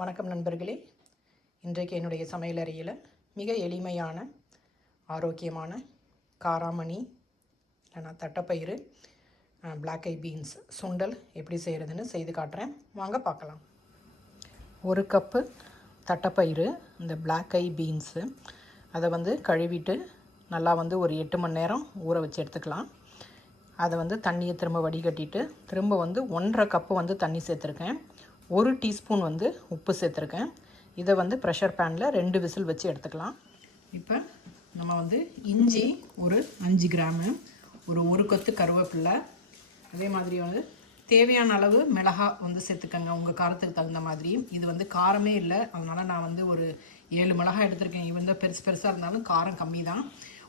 வணக்கம் நண்பர்களே. இன்றைக்கு என்னுடைய சமையலறையில் மிக எளிமையான ஆரோக்கியமான காராமணி இல்லைனா தட்டைப்பயிறு பிளாக் ஐ பீன்ஸ் சுண்டல் எப்படி செய்கிறதுன்னு செய்து காட்டுறேன். வாங்க பார்க்கலாம். 1 கப்பு தட்டைப்பயிறு, இந்த பிளாக் ஐ பீன்ஸு அதை கழுவிட்டு நல்லா ஒரு 8 மணி நேரம் ஊற வச்சு எடுத்துக்கலாம். அதை தண்ணியை திரும்ப வடிகட்டிட்டு திரும்ப 1.5 கப்பு தண்ணி சேர்த்துருக்கேன். 1 டீஸ்பூன் உப்பு சேர்த்துருக்கேன். இதை ப்ரெஷர் பேனில் 2 விசில் வச்சு எடுத்துக்கலாம். இப்போ நம்ம இஞ்சி ஒரு 5 கிராமு, ஒரு கொத்து கருவேப்பில்லை, அதே மாதிரி தேவையான அளவு மிளகாய் சேர்த்துக்கங்க உங்கள் காரத்துக்கு தகுந்த மாதிரி. இது காரமே இல்லை, அதனால் நான் ஒரு 7 மிளகாய் எடுத்திருக்கேன். இது பெருசு பெருசாக இருந்தாலும் காரம் கம்மி தான்.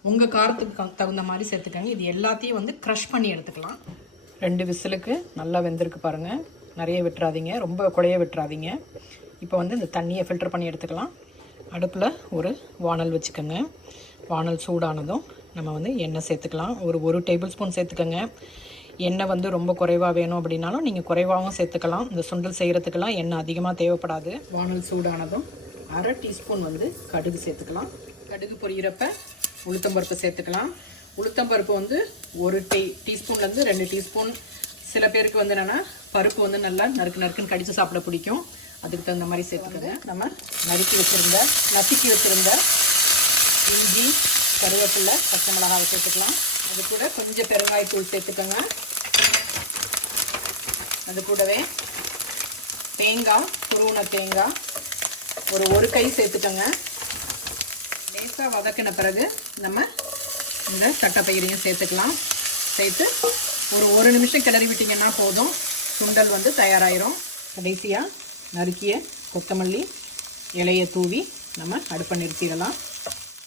உங்கள் காரத்துக்கு தகுந்த மாதிரி சேர்த்துக்கங்க. இது எல்லாத்தையும் க்ரஷ் பண்ணி எடுத்துக்கலாம். 2 விசிலுக்கு நல்லா வெந்திருக்கு பாருங்கள். நிறைய விட்டுறாதீங்க, ரொம்ப குழைய விட்டுறாதீங்க. இப்போ இந்த தண்ணியை ஃபில்டர் பண்ணி எடுத்துக்கலாம். அடுப்பில் ஒரு வானல் வச்சுக்கோங்க. வானல் சூடானதும் நம்ம எண்ணெய் சேர்த்துக்கலாம். ஒரு டேபிள் ஸ்பூன் சேர்த்துக்கோங்க. எண்ணெய் ரொம்ப குறைவாக வேணும் அப்படின்னாலும் நீங்கள் குறைவாகவும் சேர்த்துக்கலாம். இந்த சுண்டல் செய்கிறதுக்கெல்லாம் எண்ணெய் அதிகமாக தேவைப்படாது. வானல் சூடானதும் 1/2 டீஸ்பூன் கடுகு சேர்த்துக்கலாம். கடுகு பொரியிறப்ப உளுத்தம்பருப்பு சேர்த்துக்கலாம். உளுத்தம்பருப்பு 1 டீஸ்பூன்லேருந்து 2 டீஸ்பூன். சில பேருக்கு என்னென்னா பருப்பு நல்லா நறுக்குன்னு கடித்து சாப்பிட பிடிக்கும். அதுக்கு தகுந்த மாதிரி சேர்த்துக்கோங்க. நம்ம நசுக்கி வச்சுருந்த இஞ்சி, கருவேப்பிலை, பச்சை மிளகாய் சேர்த்துக்கலாம். அது கூட கொஞ்சம் பெருங்காயத்தூள் சேர்த்துக்கோங்க. அது கூடவே தேங்காய், துருவின தேங்காய் ஒரு கை சேர்த்துக்கோங்க. லேசாக வதக்கின பிறகு நம்ம இந்த தட்டைப்பயிரையும் சேர்த்துக்கலாம். சேர்த்து ஒரு நிமிஷம் கிளறி விட்டிங்கன்னா போதும், சுண்டல் தயாராகிரும். கடைசியாக நறுக்கிய கொத்தமல்லி இலையை தூவி நம்ம அடுப்பை நிறுத்திடலாம்.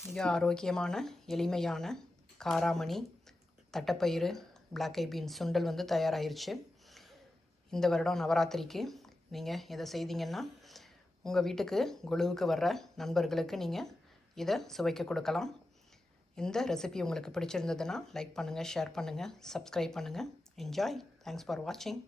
மிக ஆரோக்கியமான எளிமையான காராமணி தட்டைப்பயிறு பிளாக் ஐ பீன்ஸ் சுண்டல் தயாராகிருச்சு. இந்த வருடம் நவராத்திரிக்கு நீங்கள் இதை செய்தீங்கன்னா உங்கள் வீட்டுக்கு குழுவுக்கு வர்ற நண்பர்களுக்கு நீங்கள் இதை சுவைக்க கொடுக்கலாம். இந்த ரெசிபி உங்களுக்கு பிடிச்சிருந்ததுன்னா லைக் பண்ணுங்கள், ஷேர் பண்ணுங்கள், சப்ஸ்கிரைப் பண்ணுங்கள். என்ஜாய். தேங்க்ஸ் ஃபார் வாட்சிங்.